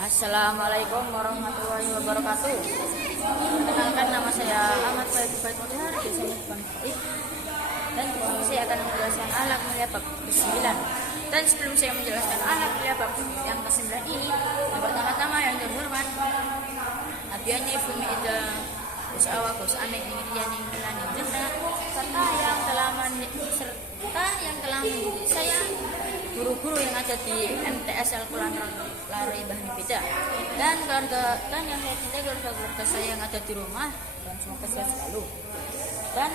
Assalamualaikum warahmatullahi wabarakatuh. Perkenalkan, nama saya Ahmad Faid Mutahar di sini Bang Faid. Dan di sini saya akan menjelaskan akhlak mulia bab ke-9. Dan sebelum saya menjelaskan akhlak mulia bab yang ke-9 ini, yang pertama-tama yang terhormat Abiyani Fumi Ida Usawa Gus Amek Ningriani Milani Jenda serta yang telah mendidik saya, guru-guru yang ada di MTS Al-Quran Lari Bahni Beda, dan keluarga dan yang saya cintai, keluarga saya yang ada di rumah, dan semoga sehat selalu. Dan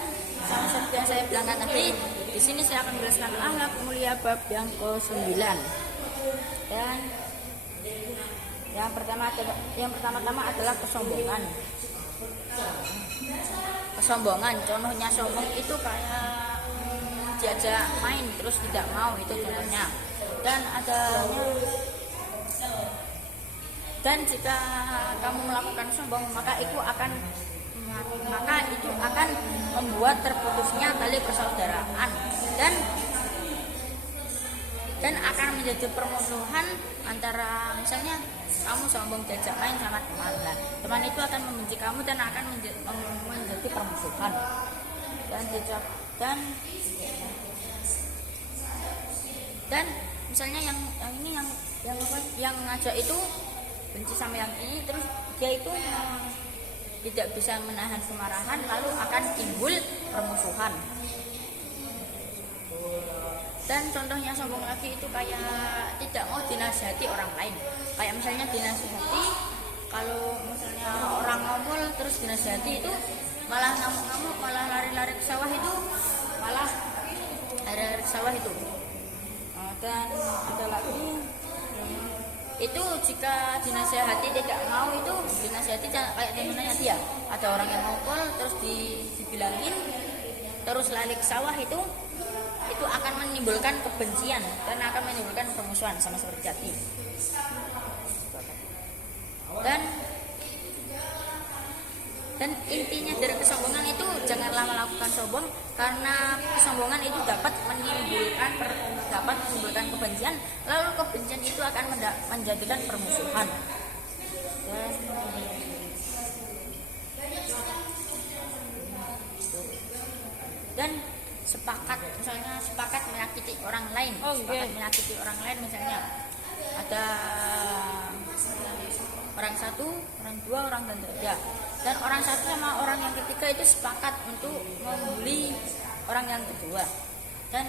sama seperti yang saya bilangkan tadi, di sini saya akan menjelaskan akhlak mulia bab yang ke-9. Dan yang pertama-tama adalah kesombongan. Contohnya sombong itu kayak diajak main terus tidak mau, itu contohnya. Dan jika kamu melakukan sombong, maka itu akan membuat terputusnya tali persaudaraan dan akan menjadi permusuhan antara, misalnya kamu sombong diajak main sama teman itu akan membenci kamu dan akan menjadi permusuhan. Dan misalnya yang ngajak itu benci sama yang ini, terus dia itu tidak bisa menahan kemarahan, lalu akan timbul permusuhan. Dan contohnya sombong lagi itu kayak tidak mau dinasihati orang lain. Kayak misalnya dinasihati, kalau misalnya orang ngomong terus dinasihati itu malah ngamuk-ngamuk, malah lari-lari ke sawah itu, dan ada lagi itu jika dinasihati tidak mau, itu dinasihati kayak temennya dia, ada orang yang ngomong terus dibilangin terus lari ke sawah, itu akan menimbulkan kebencian dan akan menimbulkan permusuhan, sama seperti jati. Dan intinya dari kesombongan itu janganlah melakukan sombong, karena kesombongan itu dapat menimbulkan kebencian, lalu kebencian itu akan menjadikan permusuhan. Dan sepakat menyakiti orang lain, misalnya ada orang satu, orang dua, orang dan tiga, dan orang satu sama orang yang ketiga itu sepakat untuk membuli orang yang kedua, dan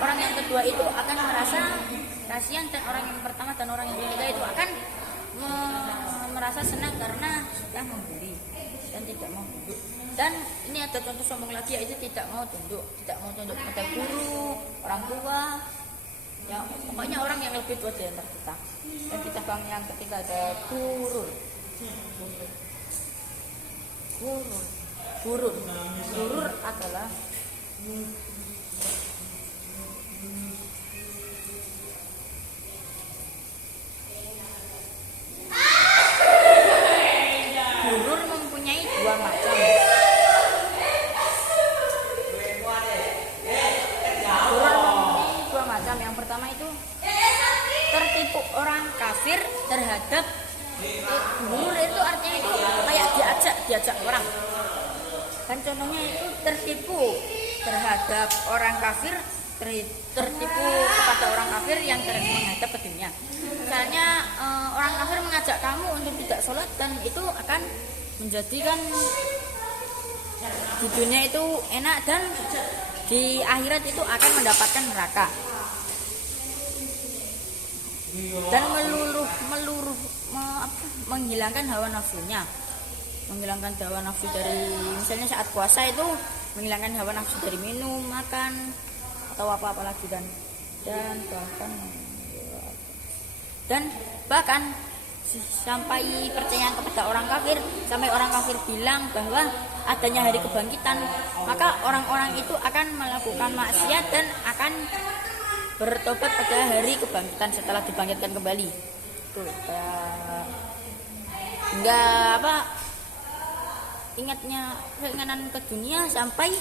orang yang kedua itu akan merasa kasihan, dan orang yang pertama dan orang yang ketiga itu akan merasa senang karena sudah membuli dan tidak mau tunduk. Dan ini ada contoh sombong lagi, yaitu tidak mau tunduk pada guru, orang tua, ya pokoknya orang yang lebih tua di antara kita. Dan di cabang yang ketiga ada gurur adalah gurur mempunyai dua macam. Yang pertama itu tertipu orang kafir terhadap gurur, itu artinya itu kayak diajak orang. Kan contohnya itu tertipu terhadap orang kafir, tertipu kepada orang kafir yang menghadap ke dunia. Misalnya orang kafir mengajak kamu untuk tidak sholat, dan itu akan menjadikan di dunia itu enak dan di akhirat itu akan mendapatkan neraka. Dan menghilangkan hawa nafsunya, dari, misalnya saat puasa itu menghilangkan hawa nafsu dari minum, makan, atau apa lagi, dan bahkan sampai percaya kepada orang kafir, sampai orang kafir bilang bahwa adanya hari kebangkitan, maka orang-orang itu akan melakukan maksiat dan akan bertobat pada hari kebangkitan setelah dibangkitkan kembali. Tuh, ingatnya keinginan ke dunia sampai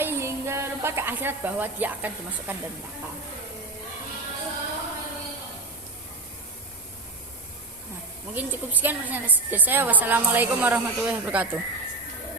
hingga lupa ke akhirat bahwa dia akan dimasukkan dalam neraka. Mungkin cukup sekian pertanyaan dari saya. Wassalamualaikum warahmatullahi wabarakatuh.